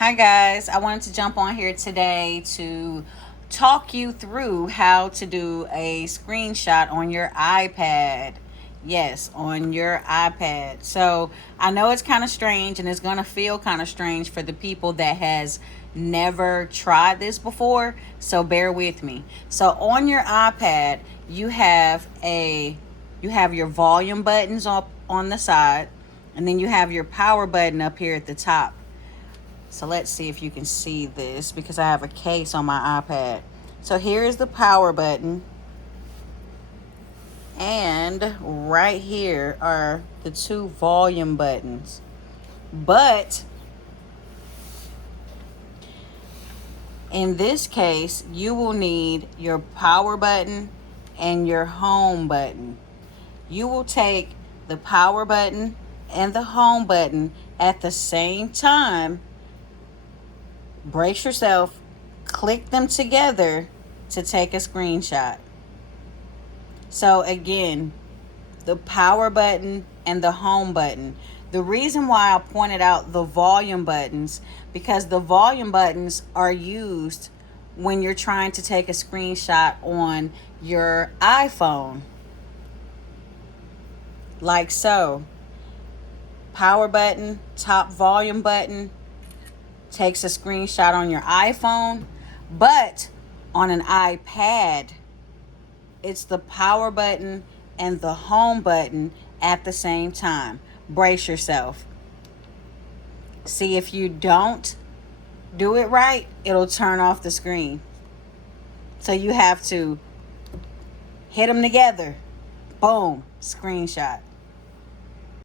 Hi guys, I wanted to jump on here today to talk you through how to do a screenshot on your iPad. Yes, on your iPad. So I know it's kind of strange and it's going to feel kind of strange for the people that has never tried this before. So bear with me. So on your iPad, you have your volume buttons up on the side, and then you have your power button up here at the top. So let's see if you can see this because I have a case on my iPad. So here is the power button. And right here are the two volume buttons. But in this case, you will need your power button and your home button. You will take the power button and the home button at the same time. Brace yourself, click them together to take a screenshot. So again, the power button and the home button. The reason why I pointed out the volume buttons, because the volume buttons are used when you're trying to take a screenshot on your iPhone. Like so. Power button, top volume button, takes a screenshot on your iPhone, but on an iPad, it's the power button and the home button at the same time. Brace yourself. See, if you don't do it right, it'll turn off the screen. So you have to hit them together. Boom, screenshot.